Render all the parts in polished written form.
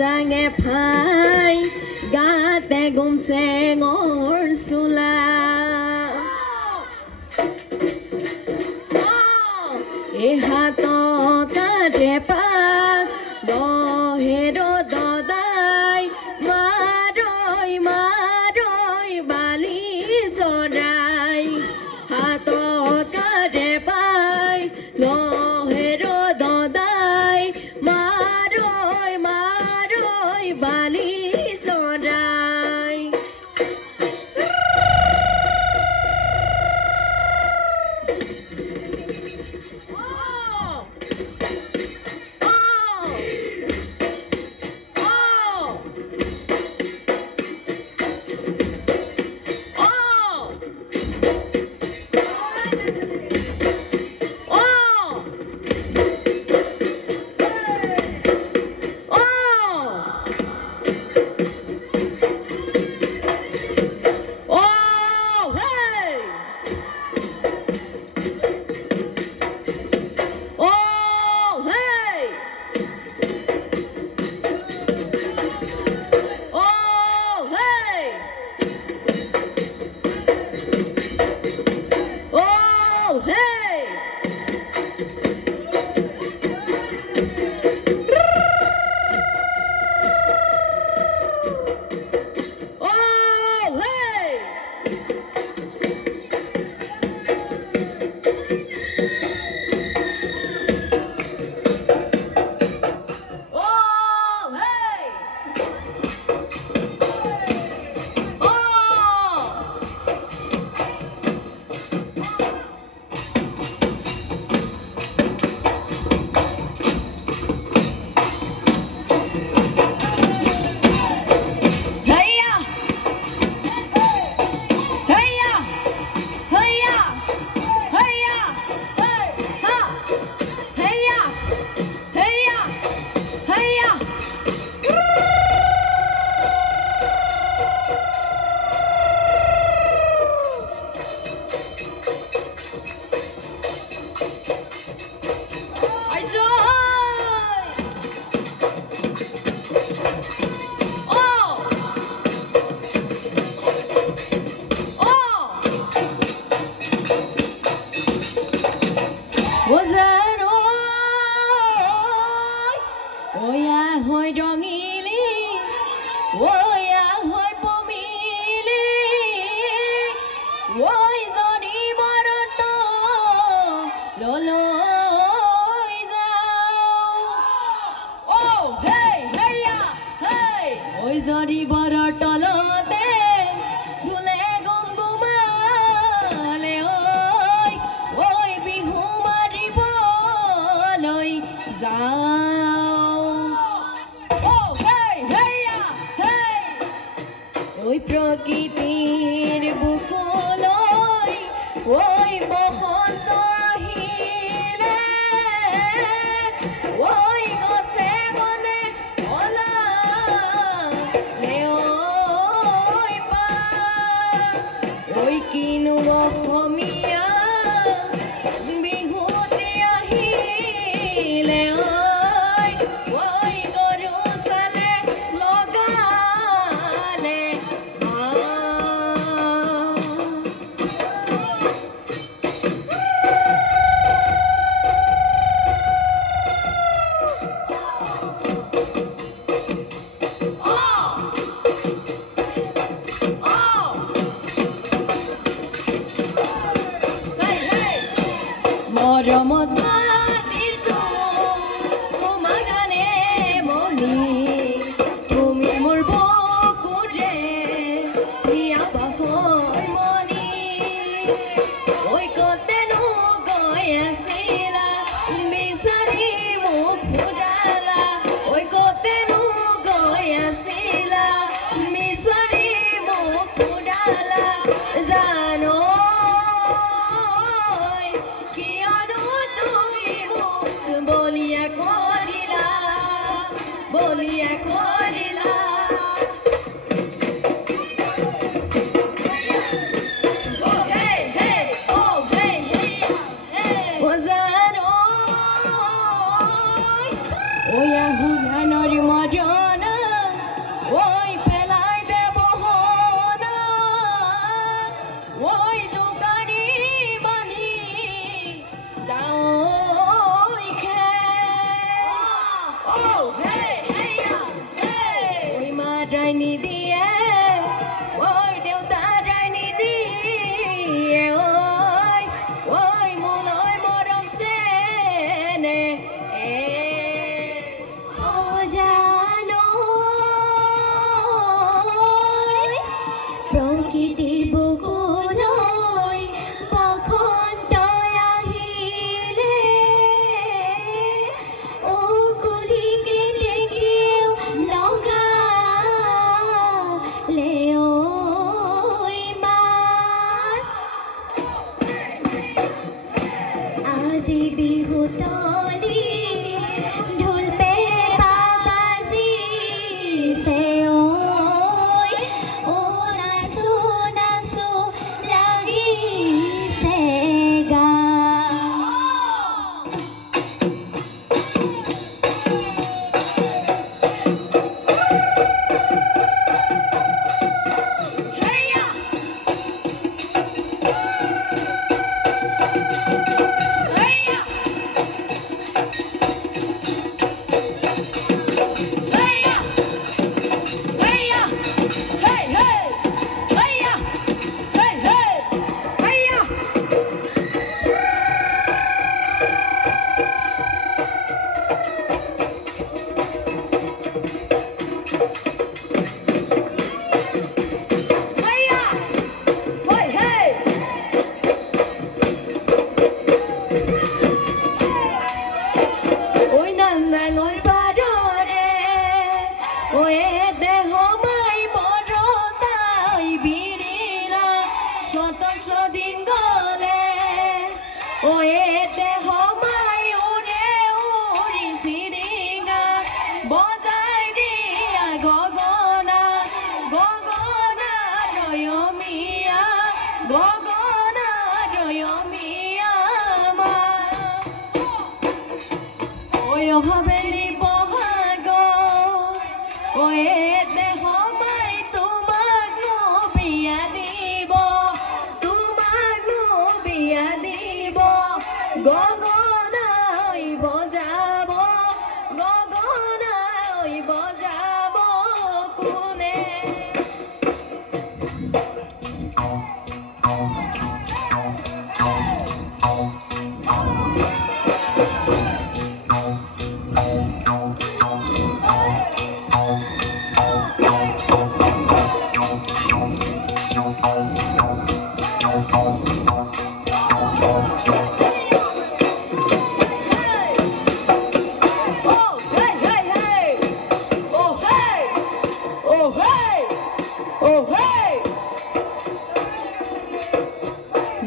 Jange phai gat Tegum sengor sula Ihato kadepak Dohero dodai Madoi madoi bali sodai Hato kadepak Dohero dodai Madoi madoi bali sodai Jodi barar tolate dhule gumgumale oi bihu mariboloi jao oh hey hey ya hey oi prokitir bukuloi oi bohonto ahile oi gose mone Kinu Ohomia Bihuti ahile oi goru sale logale Janoi, kianu tu প্ৰীতিৰ বুকুলৈ বসন্ত আহিলে ও কুলি কেতেকীও লগালে ঐ মাত আজি বিহুতলী ঢোল পেঁপা বাজিছে ঐ ও নাচো নাচো লাগিছে গান হেয়া হেয়া হেয়া হেয়া hey hey heya hey hey heya heya hey hey oi nangor barore oi deho mai borotai birira shoto din gole oi deho mai ure uri siringa bojai dia gogona gogona royomia gogona royomia ma oi habeli bohag oi deho mai tumak no biya dibo gogona oi bojabo gogona oi bojabo kune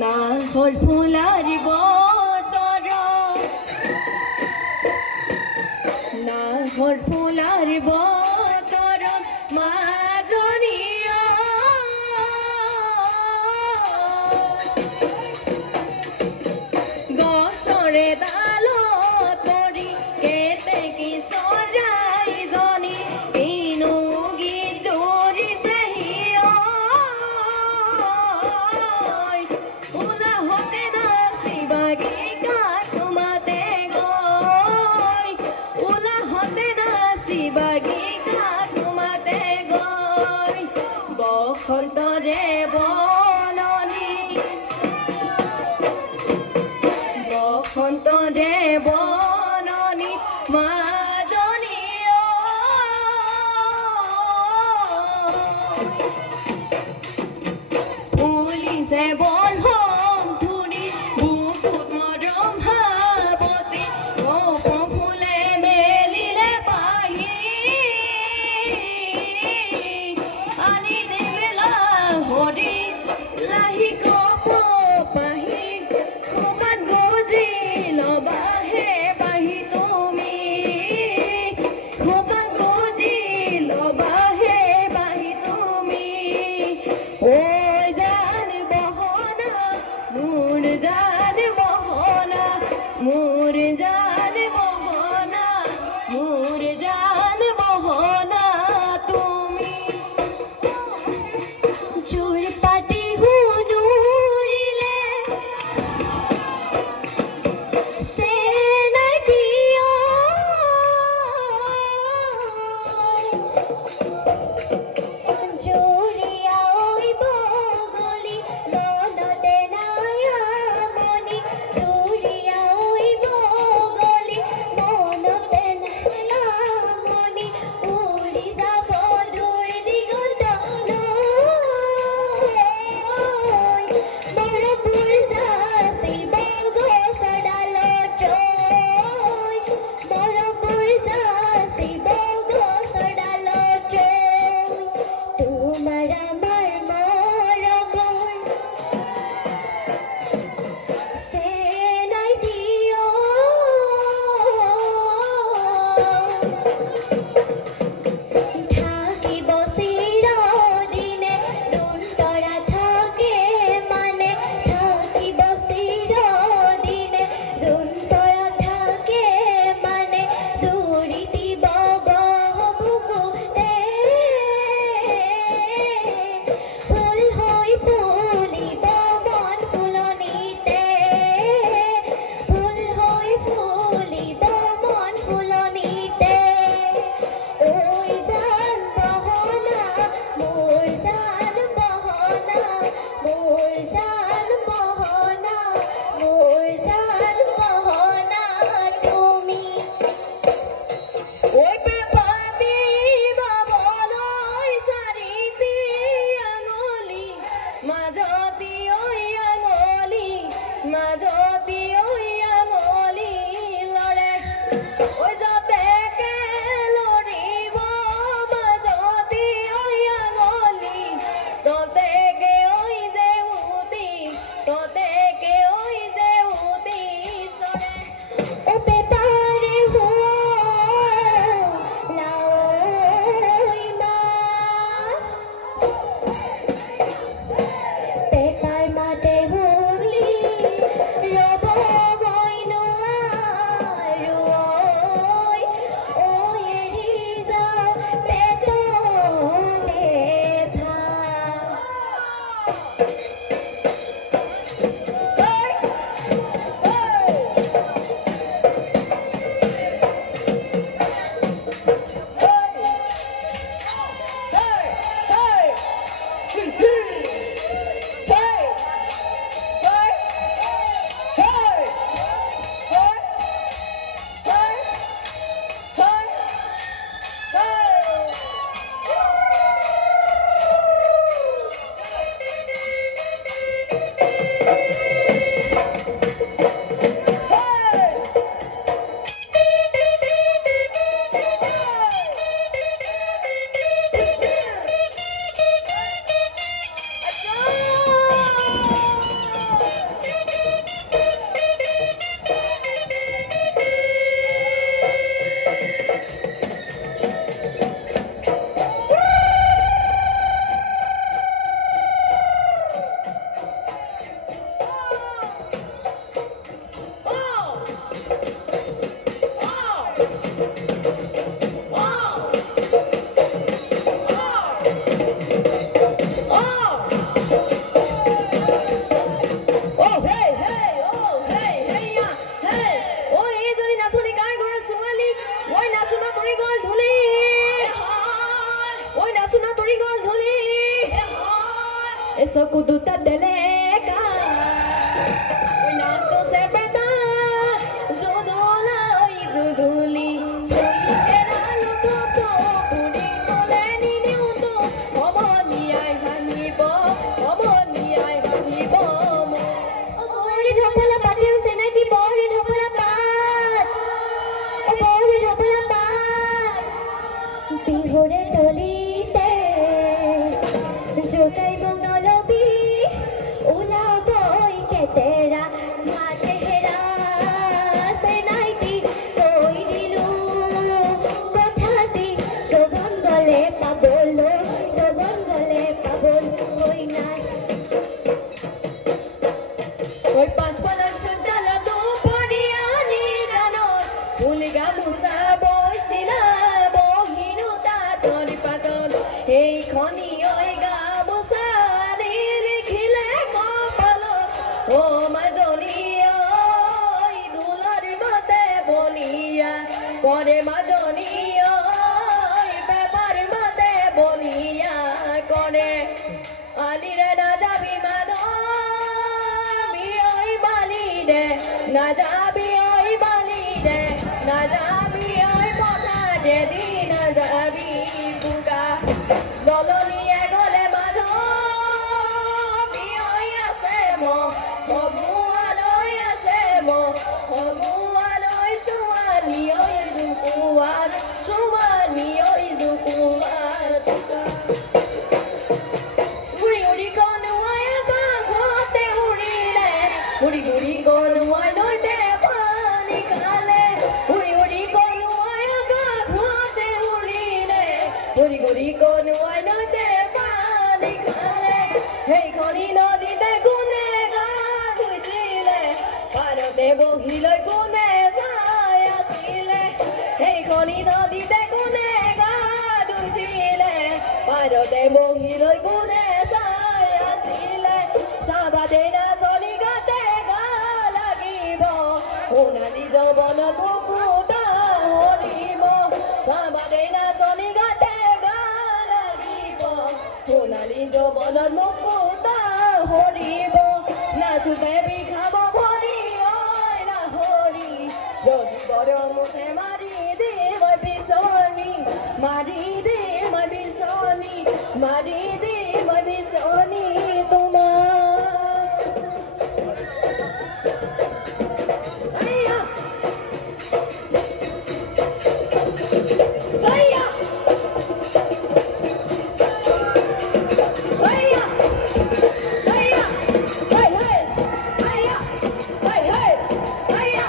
নাহর ফুলার বতর নাহর ফুলার বতর মাজনিয়া গছরে ডাল তৰি কেতেকী চৰাই জনী কিনো গীত জৰিছে হিয় উলাহতে নাচিবাগি কাকুমাতে গৈ উলাহতে নাচিবাগি কাকুমাতে গৈ বসন্তৰে বননি বসন্তৰে বননি মাজনী ফুলিছে বৰষুণ ধুনি বুকুত মৰম হাবতি কপ ফুলে মেলিলে পাহি আনি দিলা হৰি লাহি কপ পাহি ক'ৰবাত গজি ল'বাহে পাহি তুমি ক'ৰবাত গজি ল'বাহে পাহি তুমি ঐ জান বহনা মোৰ জান বহনা মোৰ জান বহনা মোৰ জান বহনা তুমি জোৰ পাতি হুনুৰি Eso kuduta deleka. Unato sepeta. Zudula oi zuduli. Era lo toto. Puri moleni niuto. Omoni ai hanibo. Omoni ai hanibo. Obori dhapala patil senati bori dhapala pat. Obori dhapala pat. Bihore tolite. Jokai bonolo. Ula boy ke tera mate hera se naiti koi dilu kothati jobon gale pabol koi nai Koi pas palar sendala tu pariani dano Uliga musa boy sila bohinu ta tori paton Hey khoni oi ga musa O majoni oi dulari mate bolia Kore majoni oi bepar mate bolia Kore alire na jabi mado mi oi balide na jabi oi balide na jabi oi pota de di na jabi buga doloni e gole mado mi oi asemo Obu aloi asemo, obu aloi suani oi dukuan, suani oi dukuan. Uri uri konu ayaka kote uri le, uri konu ay noi te pani kale. Uri konu ayaka kote uri le, uri konu ay noi te pani kale. Hey koni no di te kune. Debo hiloi kune saya sile Hey koni no di te kune ga du sile Paro debo hiloi kune saya sile Sabade na soli ga te ga lagibo Una di jobono tukuta horibo Sabade na soli ga te ga lagibo Una di jobono tukuta horibo Nachu baby khabo Jodi boro muse mari de my bisoni tuma Aya Aya Aya Aya Hey hey Aya Hey hey Aya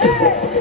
Hey!